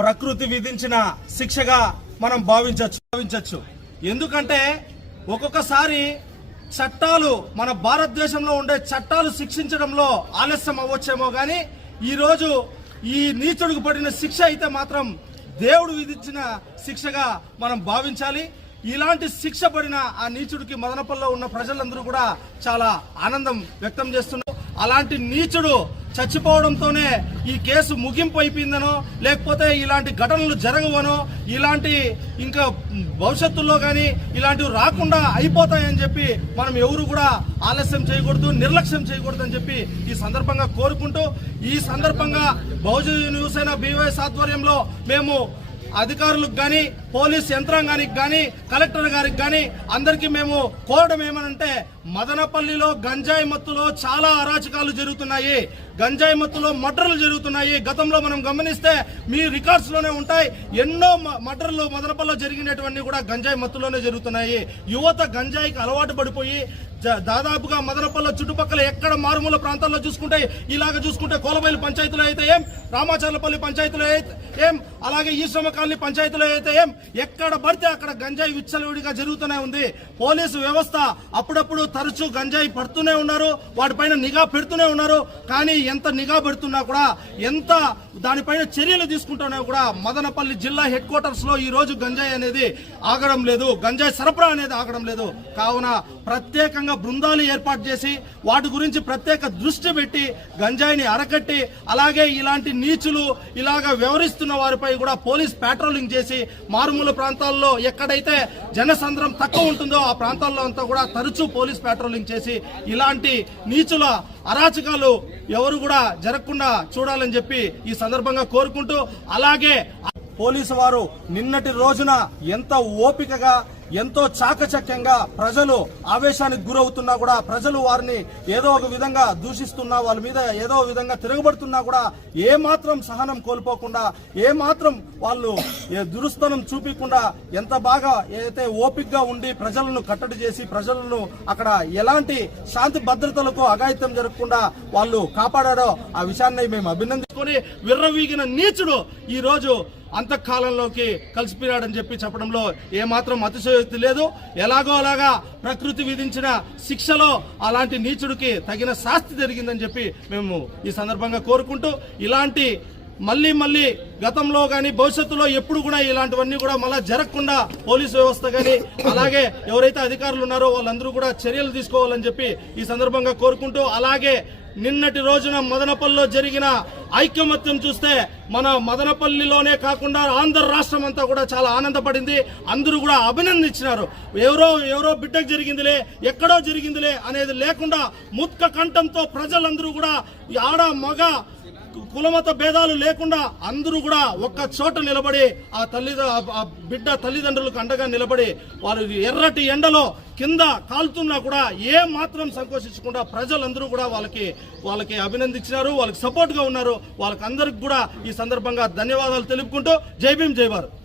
ప్రకృతి విధించిన శిక్షగా మనం భావించవచ్చు. ఎందుకంటే ఒక్కొక్కసారి చట్టాలు మన భారతదేశంలో ఉండే చట్టాలు శిక్షించడంలో ఆలస్యం అవ్వచ్చేమో కానీ ఈరోజు ఈ నీచుడికి పడిన శిక్ష అయితే మాత్రం దేవుడు విధించిన శిక్షగా మనం భావించాలి. ఇలాంటి శిక్ష పడిన ఆ నీచుడికి మదనపల్లిలో ఉన్న ప్రజలందరూ కూడా చాలా ఆనందం వ్యక్తం చేస్తున్నారు. అలాంటి నీచుడు చచ్చిపోవడంతోనే ఈ కేసు ముగింపు అయిపోయిందనో లేకపోతే ఇలాంటి ఘటనలు జరగవనో ఇలాంటి ఇంకా భవిష్యత్తులో కానీ ఇలాంటివి రాకుండా అయిపోతాయని చెప్పి మనం ఎవరు కూడా ఆలస్యం చేయకూడదు, నిర్లక్ష్యం చేయకూడదు అని చెప్పి ఈ సందర్భంగా కోరుకుంటూ ఈ సందర్భంగా బహుజన యువసేన బీవైఎస్ ఆధ్వర్యంలో మేము అధికారులకు కానీ పోలీస్ యంత్రాంగానికి కానీ కలెక్టర్ గారికి కానీ అందరికీ మేము కోరడం ఏమనంటే మదనపల్లిలో గంజాయి మత్తులో చాలా అరాచకాలు జరుగుతున్నాయి, గంజాయి మత్తులో మర్డర్లు జరుగుతున్నాయి. గతంలో మనం గమనిస్తే మీ రికార్డ్స్ లోనే ఉంటాయి, ఎన్నో మర్డర్లు మదనపల్లిలో జరిగినటువంటి కూడా గంజాయి మత్తులోనే జరుగుతున్నాయి. యువత గంజాయికి అలవాటు పడిపోయి దాదాపుగా మదనపల్లి చుట్టుపక్కల ఎక్కడ మారుమూల ప్రాంతాల్లో చూసుకుంటే కోలబైలు పంచాయతీలో అయితే ఏం, రామాచర్లపల్లి పంచాయతీలో అయితే ఏం, అలాగే ఈశ్రమ కాలనీ పంచాయతీలో అయితే ఏం, ఎక్కడ పడితే అక్కడ గంజాయి విచ్చలవిడిగా జరుగుతూనే ఉంది. పోలీసు వ్యవస్థ అప్పుడప్పుడు తరచూ గంజాయి పడుతూనే ఉన్నారు, వాటిపైన నిఘా పెడుతూనే ఉన్నారు. కానీ ఎంత నిఘా పెడుతున్నా కూడా, ఎంత దానిపైన చర్యలు తీసుకుంటున్నా కూడా మదనపల్లి జిల్లా హెడ్ క్వార్టర్స్ లో ఈ రోజు గంజాయి అనేది ఆగడం లేదు, గంజాయి సరఫరా అనేది ఆగడం లేదు. కావున ప్రత్యేకంగా బృందాలు ఏర్పాటు చేసి వాటి గురించి ప్రత్యేక దృష్టి పెట్టి గంజాయిని అరకట్టి, అలాగే ఇలాంటి నీచులు ఇలాగా వ్యవహరిస్తున్న వారిపై కూడా పోలీస్ పాట్రోలింగ్ చేసి మారుమూల ప్రాంతాల్లో ఎక్కడైతే జనసంద్రం తక్కువ ఉంటుందో ఆ ప్రాంతాల్లో అంతా కూడా తరచూ పోలీస్ పాట్రోలింగ్ చేసి ఇలాంటి నీచుల అరాచకాలు ఎవరు కూడా జరగకుండా చూడాలని చెప్పి ఈ సందర్భంగా కోరుకుంటూ, అలాగే పోలీసు వారు నిన్నటి రోజున ఎంత ఓపికగా ఎంతో చాకచక్యంగా ప్రజలు ఆవేశానికి గురవుతున్నా కూడా, ప్రజలు వారిని ఏదో ఒక విధంగా దూషిస్తున్నా, వాళ్ళ మీద ఏదో విధంగా తిరగబడుతున్నా కూడా ఏమాత్రం సహనం కోల్పోకుండా, ఏమాత్రం వాళ్ళు దురుస్తనం చూపించకుండా ఎంత బాగా ఏదైతే ఓపికగా ఉండి ప్రజలను కట్టడి చేసి ప్రజలను అక్కడ ఎలాంటి శాంతి భద్రతలకు అఘాయిత్యం జరగకుండా వాళ్ళు కాపాడారో ఆ విషయాన్ని మేము అభినందించుకొని, విర్రవీగిన నీచుడు ఈ రోజు అంతఃకాలంలోకి కలిసిపోయాడని చెప్పి చెప్పడంలో ఏమాత్రం అతిశయోక్తి లేదు. ఎలాగో అలాగా ప్రకృతి విధించిన శిక్షలో అలాంటి నీచుడికి తగిన శాస్తి జరిగిందని చెప్పి మేము ఈ సందర్భంగా కోరుకుంటూ, ఇలాంటి మళ్ళీ గతంలో కానీ భవిష్యత్తులో ఎప్పుడు కూడా ఇలాంటివన్నీ కూడా మళ్ళా జరగకుండా పోలీసు వ్యవస్థ కానీ అలాగే ఎవరైతే అధికారులు ఉన్నారో వాళ్ళందరూ కూడా చర్యలు తీసుకోవాలని చెప్పి ఈ సందర్భంగా కోరుకుంటూ, అలాగే నిన్నటి రోజున మదనపల్లిలో జరిగిన ఐకమత్యం చూస్తే మన మదనపల్లిలోనే కాకుండా ఆంధ్ర రాష్ట్రం అంతా కూడా చాలా ఆనందపడింది. అందరూ కూడా అభినందించినారు. ఎవరో బిడ్డకు జరిగిందిలే, ఎక్కడో జరిగిందిలే అనేది లేకుండా ముత్క కంఠంతో ప్రజలందరూ కూడా ఆడ మగ కులమత భేదాలు లేకుండా అందరూ కూడా ఒక్క చోట నిలబడి ఆ బిడ్డ తల్లిదండ్రులకు అండగా నిలబడి వారు ఎర్రటి ఎండలో కింద కాలుతున్నా కూడా ఏ మాత్రం సంకోచించకుండా ప్రజలందరూ కూడా వాళ్ళకి అభినందించినారు, వాళ్ళకి సపోర్ట్ గా ఉన్నారు. వాళ్ళకందరికి కూడా ఈ సందర్భంగా ధన్యవాదాలు తెలుపుకుంటూ జై భీమ్ జై భారత్.